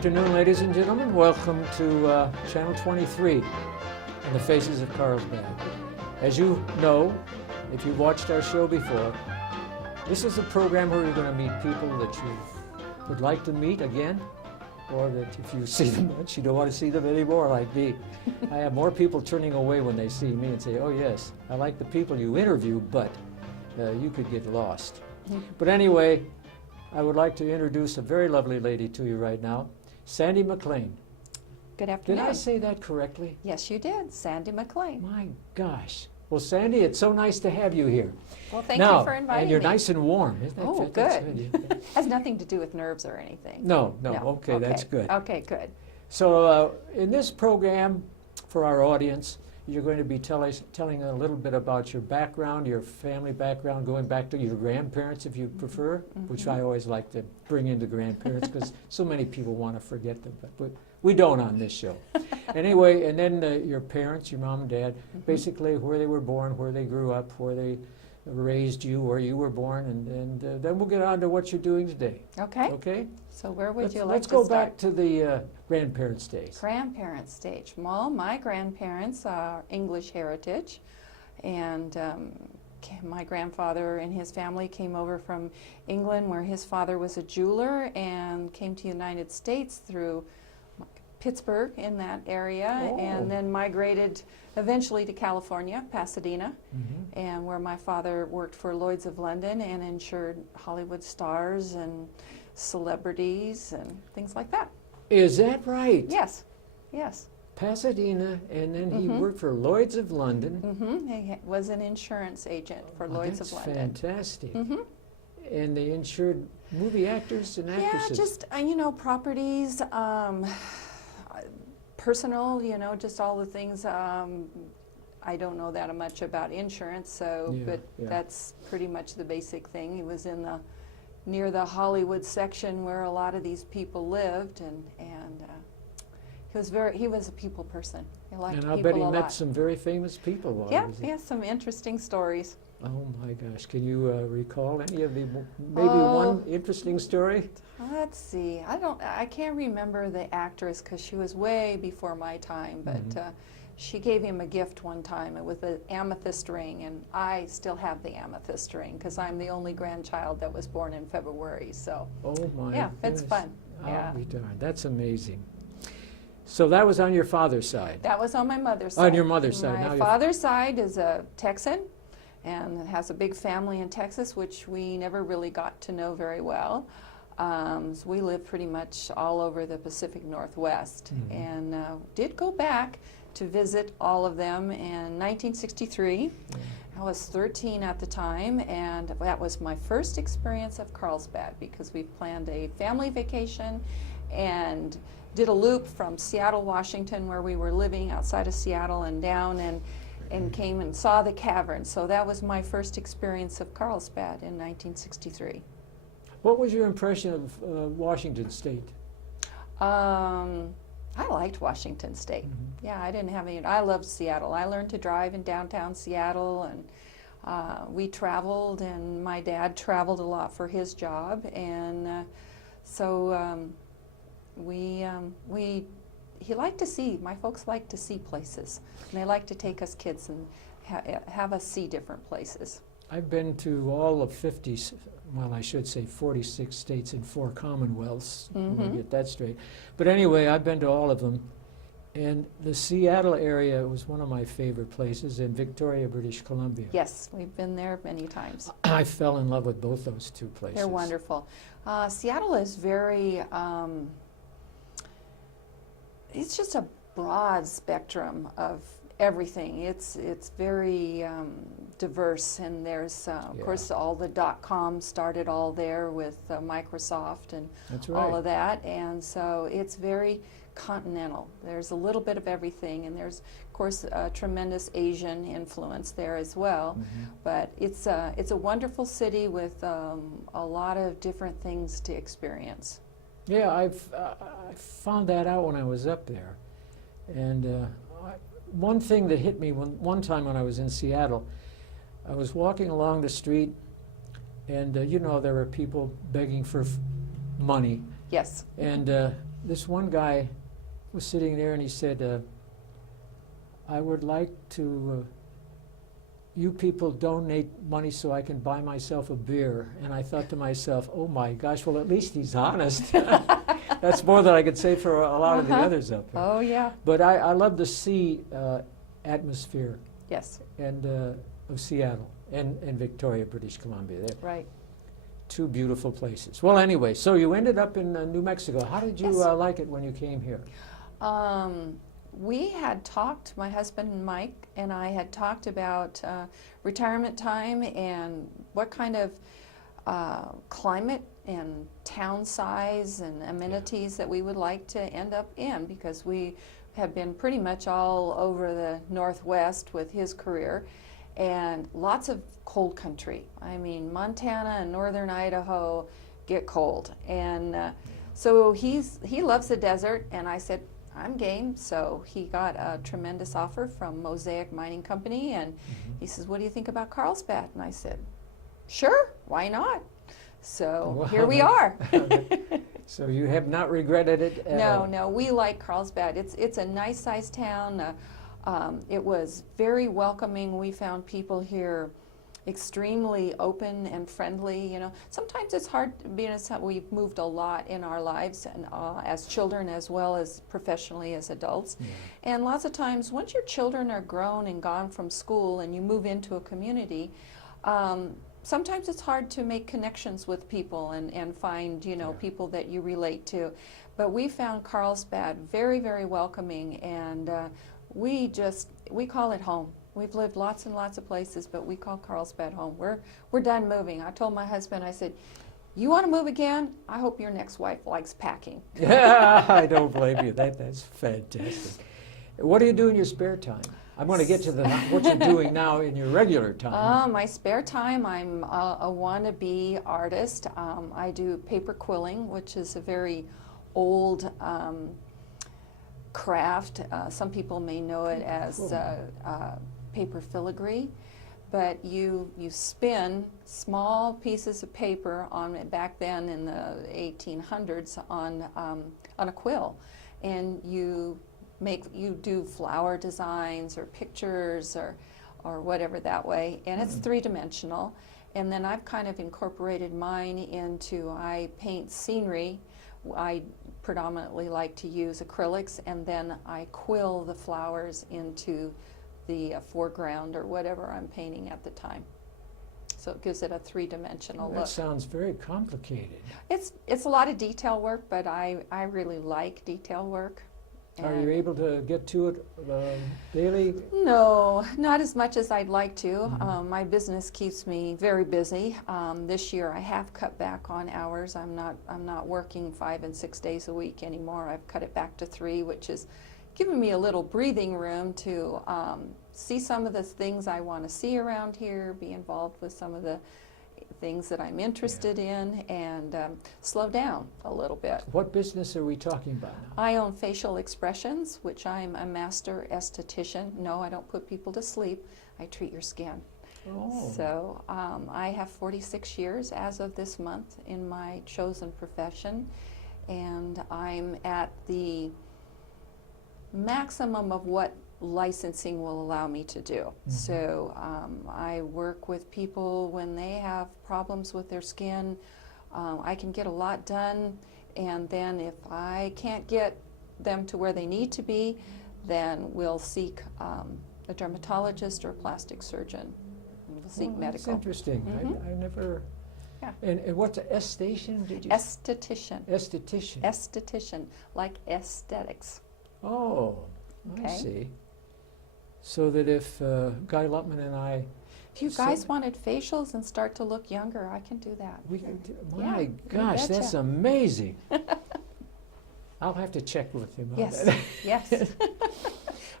afternoon, ladies and gentlemen. Welcome to Channel 23 and the Faces of Carlsbad. As you know, if you've watched our show before, this is a program where you're going to meet people that you would like to meet again, or that if you see them much, you don't want to see them anymore, like me. I have more people turning away when they see me and say, oh yes, I like the people you interview, but you could get lost. But anyway, I would like to introduce a very lovely lady to you right now, Sandie Mclean. Good afternoon. Did I say that correctly? Yes, you did. Sandie Mclean. My gosh. Well, Sandie, it's so nice to have you here. Well, thank now, you for inviting me. and you're nice and warm. Isn't that Oh, fantastic? good. Has nothing to do with nerves or anything. No. Okay, that's good. Okay, good. So in this program, for our audience, you're going to be telling a little bit about your background, your family background, going back to your grandparents if you prefer, which I always like to bring into grandparents because so many people want to forget them, but we don't on this show. Anyway, and then your parents, your mom and dad, basically where they were born, where they grew up, where they raised you, where you were born, and then we'll get on to what you're doing today. Okay. Okay? So where would you like Let's to go start? back to the grandparents' days. Grandparents' stage. Well, my grandparents are English heritage, and my grandfather and his family came over from England, where his father was a jeweler, and came to the United States through Pittsburgh in that area, and then migrated eventually to California, Pasadena, and where my father worked for Lloyd's of London and insured Hollywood stars and celebrities and things like that. Is that right? Yes, yes. Pasadena, and then he worked for Lloyd's of London. He was an insurance agent for Lloyd's of London. That's fantastic. And they insured movie actors and actresses. Yeah, just, properties, personal, just all the things. I don't know that much about insurance, but that's pretty much the basic thing. He was in near the Hollywood section where a lot of these people lived, and he was a people person. He liked and people I bet he a met lot. some very famous people while Yeah, he was he has some interesting stories. Oh my gosh, can you recall any of the, maybe one interesting story? Let's see. I can't remember the actress because she was way before my time, but she gave him a gift one time with an amethyst ring, and I still have the amethyst ring because I'm the only grandchild that was born in February. So, oh my yeah, goodness. it's fun. I'll be darned. That's amazing. So that was on your father's side? That was on my mother's side. On your mother's side. My father's side is a Texan and has a big family in Texas, which we never really got to know very well. So we lived pretty much all over the Pacific Northwest, and did go back to visit all of them in 1963. I was 13 at the time, and that was my first experience of Carlsbad because we planned a family vacation and did a loop from Seattle, Washington, where we were living outside of Seattle, and down and came and saw the cavern. So that was my first experience of Carlsbad in 1963. What was your impression of Washington State? I liked Washington State. Yeah, I didn't have any. I loved Seattle. I learned to drive in downtown Seattle, and we traveled, and my dad traveled a lot for his job, and he liked to see, my folks liked to see places, and they liked to take us kids and have us see different places. I've been to all of 50, well, I should say 46 states and 4 commonwealths, let me get that straight. But anyway, I've been to all of them, and the Seattle area was one of my favorite places, in Victoria, British Columbia. Yes, we've been there many times. I fell in love with both those two places. They're wonderful. Seattle is very, it's just a broad spectrum of everything. It's very diverse, and there's of course all the .com started all there with Microsoft and all of that, and so it's very continental. There's a little bit of everything, and there's of course a tremendous Asian influence there as well. But it's a wonderful city with a lot of different things to experience. Yeah, I found that out when I was up there, and one thing that hit me one time when I was in Seattle, I was walking along the street, and there were people begging for money. Yes. And this one guy was sitting there and he said, I would like to, you people donate money so I can buy myself a beer. And I thought to myself, oh my gosh, well, at least he's honest. That's more than I could say for a lot of the others up here. Oh, yeah. But I love the sea atmosphere Yes. and of Seattle and Victoria, British Columbia. They're Right. two beautiful places. Well, anyway, so you ended up in New Mexico. How did you Yes. like it when you came here? We had talked, my husband Mike and I had talked about retirement time and what kind of climate and town size and amenities that we would like to end up in, because we have been pretty much all over the Northwest with his career, and lots of cold country. I mean, Montana and northern Idaho get cold, and so he loves the desert, and I said, I'm game. So he got a tremendous offer from Mosaic Mining Company, and he says, what do you think about Carlsbad? And I said, sure, why not? So Wow. here we are. So you have not regretted it at all? No, we like Carlsbad. It's a nice sized town. It was very welcoming. We found people here extremely open and friendly. You know, sometimes it's hard, being as we've moved a lot in our lives, and as children as well as professionally as adults. Yeah. And lots of times, once your children are grown and gone from school, and you move into a community, sometimes it's hard to make connections with people and find, you know, people that you relate to. But we found Carlsbad very, very welcoming, and we call it home. We've lived lots and lots of places, but we call Carlsbad home. We're done moving. I told my husband, I said, you want to move again? I hope your next wife likes packing. Yeah, I don't blame you. That's fantastic. What do you do in your spare time? I want to get to what you're doing now in your regular time. My spare time, I'm a wannabe artist. I do paper quilling, which is a very old craft. Some people may know it as paper filigree, but you spin small pieces of paper on it back then in the 1800s on a quill, and you do flower designs or pictures or whatever that way, and it's three-dimensional. And then I've kind of incorporated mine into, I paint scenery. I predominantly like to use acrylics, and then I quill the flowers into the foreground or whatever I'm painting at the time. So it gives it a three-dimensional look. That sounds very complicated. It's a lot of detail work, but I really like detail work. Are you able to get to it daily? No, not as much as I'd like to. My business keeps me very busy. This year I have cut back on hours. I'm not working 5 and 6 days a week anymore. I've cut it back to 3, which is giving me a little breathing room to see some of the things I want to see around here, be involved with some of the things that I'm interested in, and slow down a little bit. What business are we talking about now? I own Facial Expressions, which I'm a master esthetician. No, I don't put people to sleep. I treat your skin. Oh. So I have 46 years as of this month in my chosen profession, and I'm at the maximum of what licensing will allow me to do. So I work with people when they have problems with their skin. I can get a lot done, and then if I can't get them to where they need to be, then we'll seek a dermatologist or a plastic surgeon. We'll seek medical. That's interesting. I never... Yeah. And what's an esthetician? Did you Esthetician. Esthetician. Esthetician, like aesthetics. Oh, I Okay. see. So that if Guy Lutman and I... If you guys wanted facials and start to look younger, I can do that. We can Yeah, my you gosh, that's betcha. amazing. I'll have to check with him on Yes, that. yes.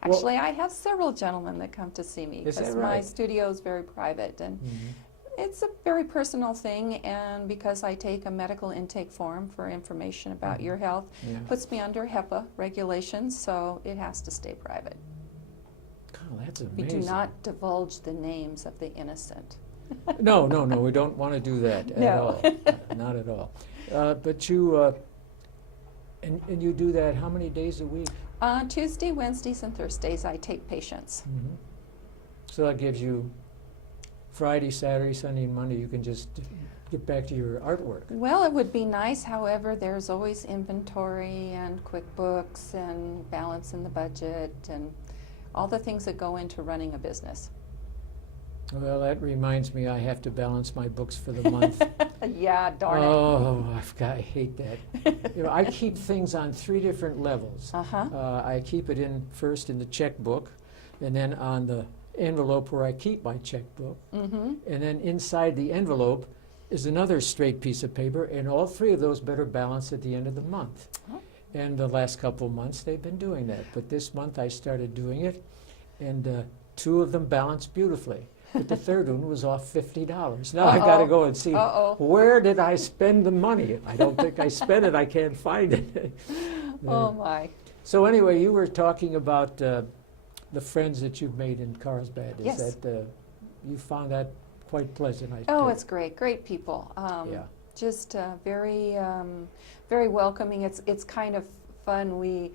Actually, I have several gentlemen that come to see me Is that because my right? studio is very private, and Mhm. it's a very personal thing, and because I take a medical intake form for information about your health, Yeah. puts me under HIPAA regulations, so it has to stay private. God, that's We amazing. do not divulge the names of the innocent. No, we don't want to do that at No. all. Not at all. But you, And you do that how many days a week? Tuesday, Wednesdays, and Thursdays I take patients. Mm-hmm. So that gives you Friday, Saturday, Sunday, and Monday. You can just get back to your artwork. Well, it would be nice, however, there's always inventory and QuickBooks and balance in the budget and all the things that go into running a business. Well, that reminds me, I have to balance my books for the month. Yeah, darn it. Oh, I hate that. You know, I keep things on 3 different levels. Uh-huh. I keep it in first in the checkbook, and then on the envelope where I keep my checkbook, Mm-hmm. and then inside the envelope is another straight piece of paper, and all 3 of those better balance at the end of the month. Oh. And the last couple of months they've been doing that, but this month I started doing it, and 2 of them balanced beautifully. But the third one was off $50. Now I've got to go and see, where did I spend the money? I don't think I spent it. I can't find it. Oh, my. So anyway, you were talking about the friends that you've made in Carlsbad. Yes. Is that you found that quite pleasant? Oh, it's great. Great people. Yeah. Just very, very welcoming. It's kind of fun.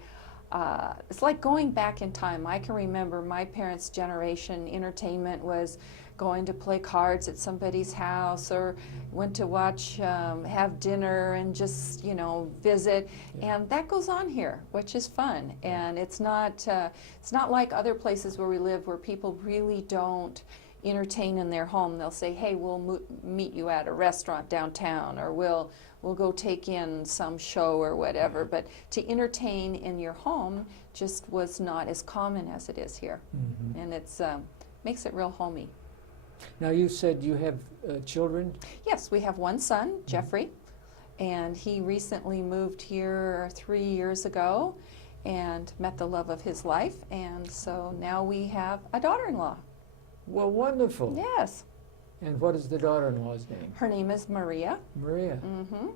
It's like going back in time. I can remember my parents' generation. Entertainment was going to play cards at somebody's house, or went to watch, have dinner, and just visit. Yeah. And that goes on here, which is fun. And it's not like other places where we live, where people really don't entertain in their home. They'll say, "Hey, we'll meet you at a restaurant downtown," or we'll go take in some show or whatever. But to entertain in your home just was not as common as it is here. Mm-hmm. And it's makes it real homey. Now you said you have children? Yes, we have one son, Jeffrey, and he recently moved here 3 years ago and met the love of his life, and so now we have a daughter-in-law. Well, wonderful. Yes. And what is the daughter-in-law's name? Her name is Maria. Maria. Mm-hmm.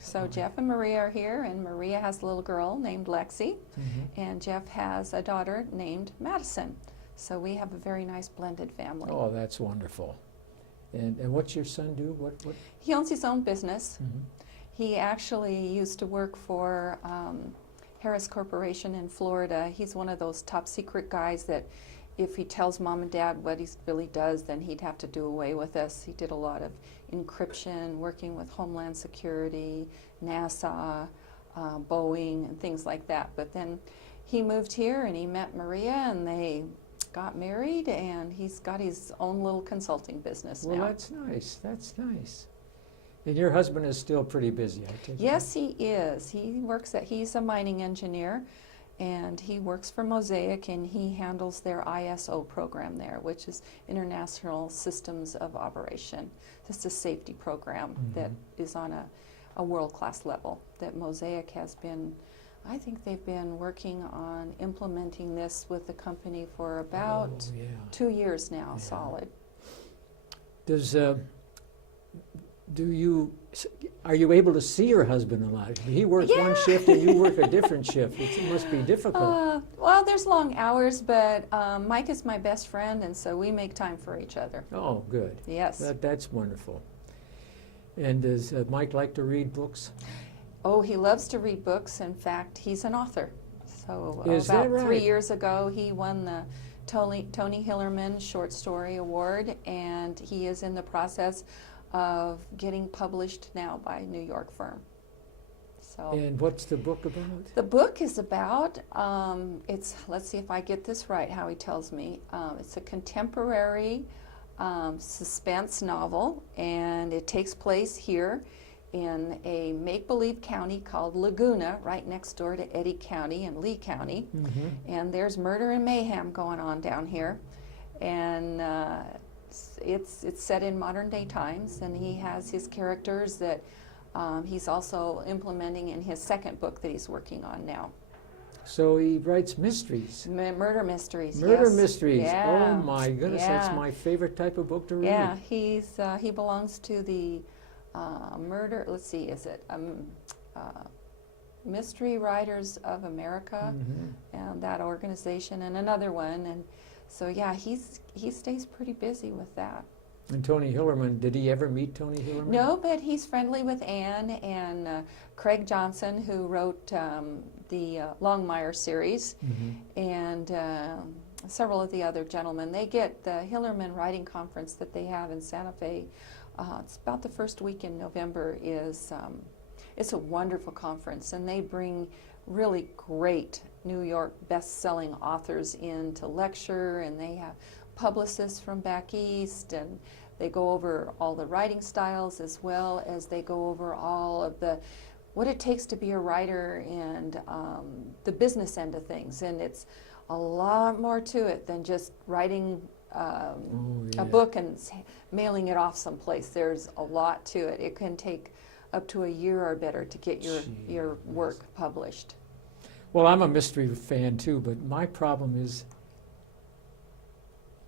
So Jeff and Maria are here, and Maria has a little girl named Lexi, Mm-hmm. and Jeff has a daughter named Madison. So we have a very nice blended family. Oh, that's wonderful. And what's your son do? What? He owns his own business. Mm-hmm. He actually used to work for Harris Corporation in Florida. He's one of those top secret guys that if he tells mom and dad what he really does, then he'd have to do away with us. He did a lot of encryption, working with Homeland Security, NASA, Boeing, and things like that. But then he moved here and he met Maria, and they got married, and he's got his own little consulting business Well, now. that's nice. That's nice. And your husband is still pretty busy, I take it? Yes, he is. He's a mining engineer, and he works for Mosaic, and he handles their ISO program there, which is International Systems of Operation. Just a safety program Mm-hmm. that is on a world-class level that Mosaic has been. I think they've been working on implementing this with the company for about 2 years now, Yeah. solid. Are you able to see your husband a lot? He works one shift and you work a different shift. It must be difficult. Well, there's long hours, but Mike is my best friend, and so we make time for each other. Oh, good. Yes. That's wonderful. And does Mike like to read books? Oh, he loves to read books. In fact, he's an author. So Is that about 3 right? years ago, he won the Tony Hillerman Short Story Award, and he is in the process of getting published now by a New York firm. So And what's the book about? the book is about, let's see if I get this right, how he tells me. It's a contemporary suspense novel, and it takes place here in a make-believe county called Laguna, right next door to Eddy County and Lee County. Mm-hmm. And there's murder and mayhem going on down here. And it's set in modern day times, and he has his characters that he's also implementing in his second book that he's working on now. So he writes mysteries. Murder mysteries. Murder yes. mysteries. Yeah. Oh my goodness, that's Yeah. my favorite type of book to read. Yeah, he belongs to the murder. Let's see, is it Mystery Writers of America, Mm-hmm. and that organization, and another one, and so yeah, he stays pretty busy with that. And Tony Hillerman, did he ever meet Tony Hillerman? No, but he's friendly with Anne and Craig Johnson, who wrote the Longmire series, and several of the other gentlemen. They get the Hillerman Writing Conference that they have in Santa Fe. It's about the first week in November. It's a wonderful conference, and they bring really great New York best-selling authors in to lecture, and they have publicists from back east, and they go over all the writing styles as well as they go over all of what it takes to be a writer and the business end of things. And it's a lot more to it than just writing a book and mailing it off someplace. There's a lot to it. It can take up to a year or better to get your work published. Well, I'm a mystery fan too, but my problem is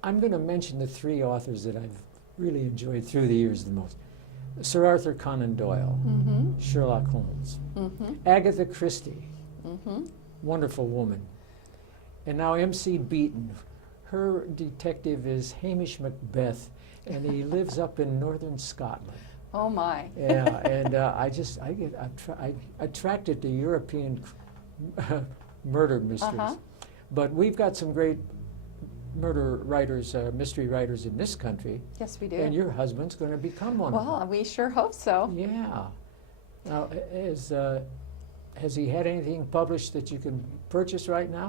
I'm going to mention the three authors that I've really enjoyed through the years the most. Sir Arthur Conan Doyle, Sherlock Holmes, Agatha Christie, wonderful woman. And now M.C. Beaton. Her detective is Hamish Macbeth, and he lives up in northern Scotland. Oh my. Yeah, and I get attracted to European murder mysteries. But we've got some great murder writers, mystery writers in this country. Yes, we do. And your husband's going to become one of them. Well, we sure hope so. Yeah. Now, has he had anything published that you can purchase right now?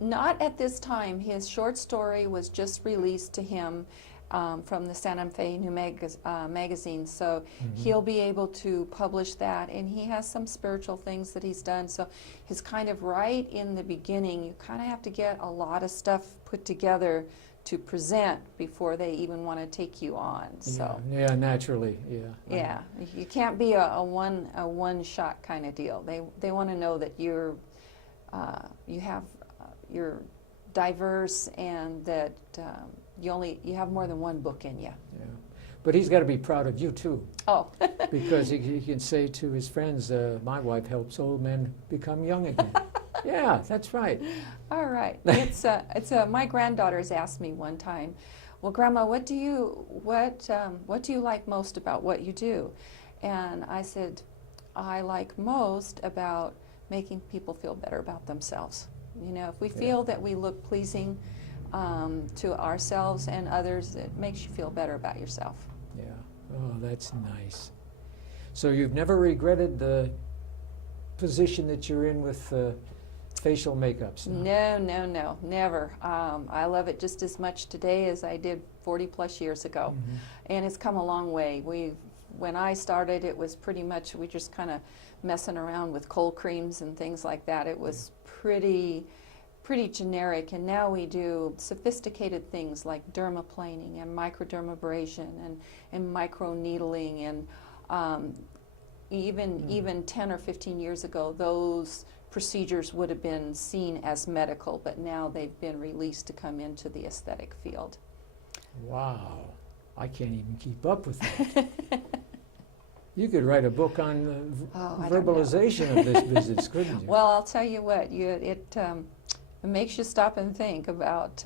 Not at this time. His short story was just released to him from the Santa Fe New magazine, so he'll be able to publish that, and he has some spiritual things that he's done. So he's kind of right in the beginning. You kind of have to get a lot of stuff put together to present before they even want to take you on. So yeah, naturally, yeah, you can't be a one shot kind of deal. They want to know that you're diverse and that you have more than one book in you. Yeah, but he's got to be proud of you too. Oh, because he can say to his friends, "My wife helps old men become young again." Yeah, that's right. All right. It's my granddaughters asked me one time, "Well, Grandma, what do you like most about what you do?" And I said, "I like most about making people feel better about themselves. You know, if we feel that we look pleasing to ourselves and others, it makes you feel better about yourself." Yeah. Oh, that's nice. So you've never regretted the position that you're in with facial makeups? No, never. I love it just as much today as I did 40 plus years ago. And it's come a long way. When I started, it was pretty much, we just kind of messing around with cold creams and things like that. It was pretty generic, and now we do sophisticated things like dermaplaning and microdermabrasion and micro needling, and even 10 or 15 years ago, those procedures would have been seen as medical, but now they've been released to come into the aesthetic field. Wow, I can't even keep up with that. You could write a book on verbalization of this business, couldn't you? Well, I'll tell you what, it makes you stop and think about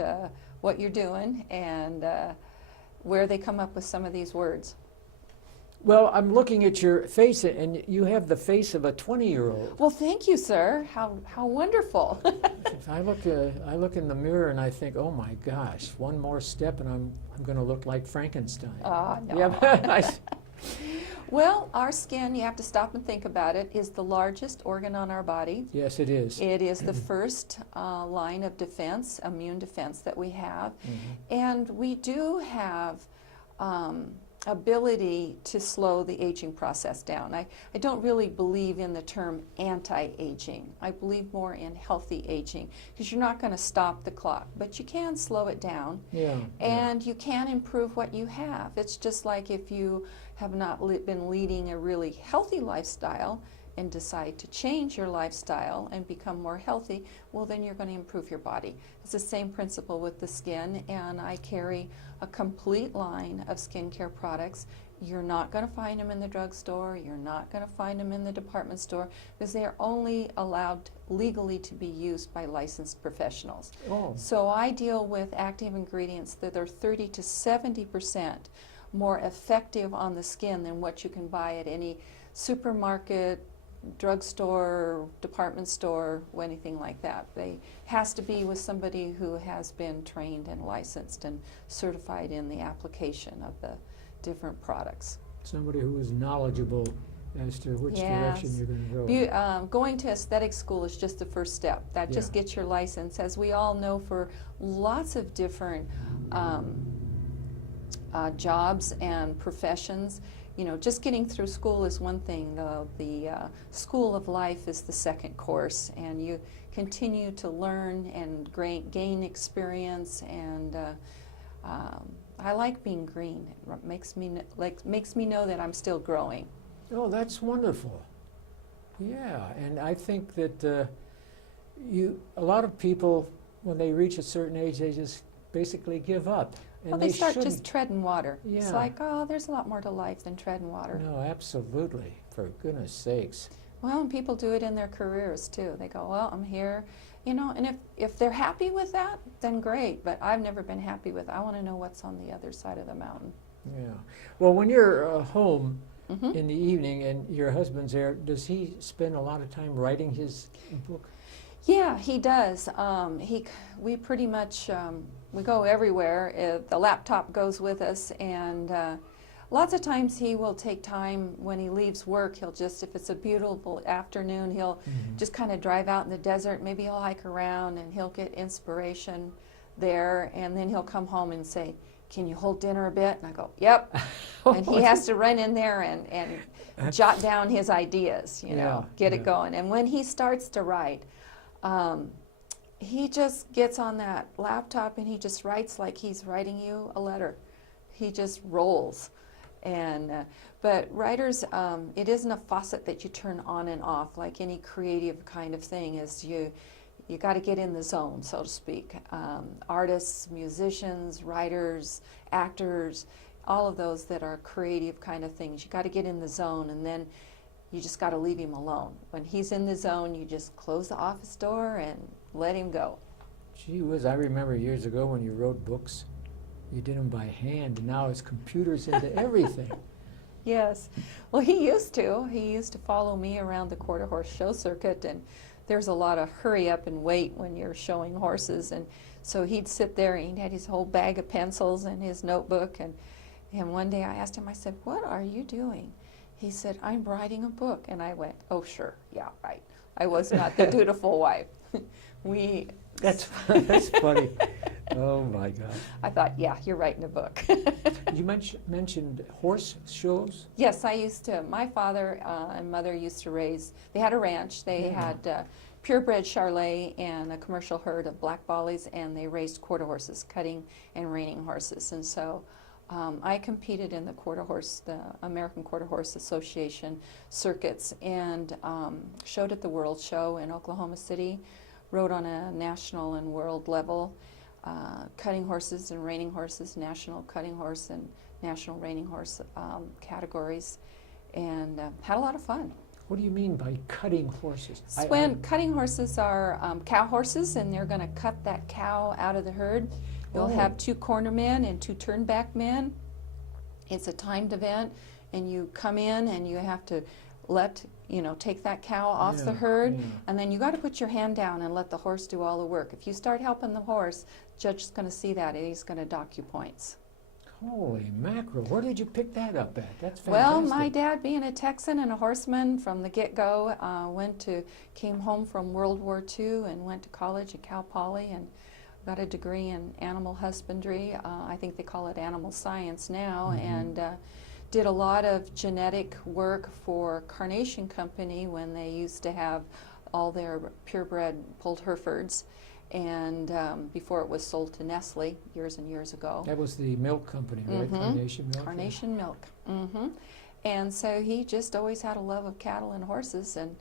what you're doing and where they come up with some of these words. Well, I'm looking at your face, and you have the face of a 20-year-old. Well, thank you, sir. How wonderful. I look in the mirror and I think, oh my gosh, one more step and I'm going to look like Frankenstein. Oh, no. Yeah, well, our skin, you have to stop and think about it, is the largest organ on our body. Yes, it is. It is the first line of defense, immune defense that we have. And we do have ability to slow the aging process down. I don't really believe in the term anti-aging. I believe more in healthy aging, because you're not going to stop the clock, but you can slow it down. And you can improve what you have. It's just like if you have not been leading a really healthy lifestyle, and decide to change your lifestyle and become more healthy, well, then you're going to improve your body. It's the same principle with the skin, and I carry a complete line of skincare products. You're not going to find them in the drugstore. You're not going to find them in the department store because they are only allowed legally to be used by licensed professionals. Oh. So I deal with active ingredients that are 30 to 70% more effective on the skin than what you can buy at any supermarket, drugstore, department store, or anything like that. They has to be with somebody who has been trained and licensed and certified in the application of the different products. Somebody who is knowledgeable as to which direction Yes. you're going to go. Going to aesthetic school is just the first step. That just Yeah. gets your license. As we all know, for lots of different jobs and professions, you know, just getting through school is one thing. The school of life is the second course, and you continue to learn and gain experience. And I like being green. It makes me know that I'm still growing. Oh, that's wonderful. Yeah, and I think that a lot of people, when they reach a certain age, they just basically give up. And Well, they start shouldn't. just treading water. It's Yeah. like, oh, there's a lot more to life than treading water. No, absolutely. For goodness sakes. Well, and people do it in their careers too. They go, well, I'm here, you know, and if they're happy with that, then great. But I've never been happy with it. I want to know what's on the other side of the mountain. Yeah. Well, when you're home Mhm. in the evening and your husband's there, does he spend a lot of time writing his book? Yeah, he does. We pretty much, we go everywhere. The laptop goes with us, and lots of times he will take time when he leaves work. He'll just, if it's a beautiful afternoon, he'll just kind of drive out in the desert. Maybe he'll hike around, and he'll get inspiration there, and then he'll come home and say, can you hold dinner a bit? And I go, yep. And he has to run in there and jot down his ideas, you know, get it going. And when he starts to write, he just gets on that laptop and he just writes like he's writing you a letter. He just rolls. And but writers, it isn't a faucet that you turn on and off like any creative kind of thing. Is you got to get in the zone, so to speak. Artists, musicians, writers, actors, all of those that are creative kind of things. You got to get in the zone, and then you just got to leave him alone. When he's in the zone, you just close the office door and let him go. Gee whiz, I remember years ago when you wrote books, you did them by hand, and now it's computers into everything. Yes. Well, he used to. He used to follow me around the quarter horse show circuit, and there's a lot of hurry up and wait when you're showing horses. And so he'd sit there and he had his whole bag of pencils and his notebook. And one day I asked him, I said, what are you doing? He said, I'm writing a book. And I went, oh, sure, yeah, right. I was not the dutiful wife. That's funny. Oh my God. I thought, yeah, you're writing a book. You mentioned horse shows? Yes, I used to. My father and mother used to raise, they had a ranch. They had purebred Charolais and a commercial herd of black bollies, and they raised quarter horses, cutting and reining horses. And so I competed in the American Quarter Horse Association circuits, and showed at the World Show in Oklahoma City, rode on a national and world level, cutting horses and reining horses, national cutting horse and national reining horse categories, and had a lot of fun. What do you mean by cutting horses? When cutting horses are cow horses, and they're going to cut that cow out of the herd. You'll have 2 corner men and 2 turn back men. It's a timed event, and you come in and you have to take that cow off the herd, and then you got to put your hand down and let the horse do all the work. If you start helping the horse, the judge is going to see that, and he's going to dock you points. Holy mackerel, where did you pick that up at? That's fantastic. Well, my dad, being a Texan and a horseman from the get-go, came home from World War II and went to college at Cal Poly and got a degree in animal husbandry. I think they call it animal science now, and did a lot of genetic work for Carnation Company when they used to have all their purebred polled Herefords, and before it was sold to Nestle years and years ago. That was the milk company, right? Carnation Milk? Carnation Milk. And so he just always had a love of cattle and horses, and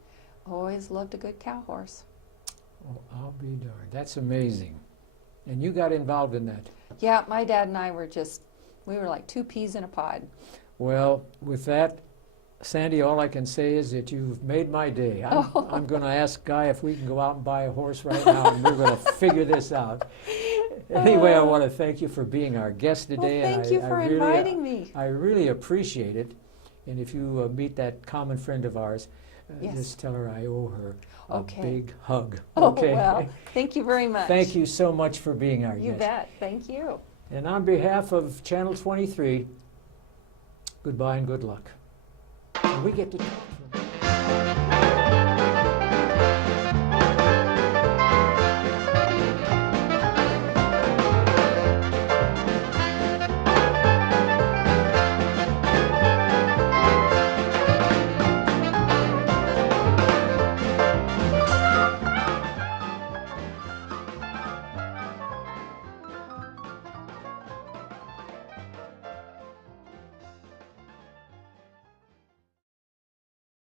always loved a good cow horse. Oh, I'll be darned. That's amazing. And you got involved in that. Yeah, my dad and I were we were like two peas in a pod. Well, with that, Sandie, all I can say is that you've made my day. I'm going to ask Guy if we can go out and buy a horse right now, and we're going to figure this out. Anyway, I want to thank you for being our guest today. Well, thank you for inviting me. I really appreciate it. And if you meet that common friend of ours, Yes. just tell her I owe her a Okay. big hug. Oh, Okay? well, thank you very much. Thank you so much for being our You guest. bet. Thank you. And on behalf of Channel 23, goodbye and good luck. And we get to talk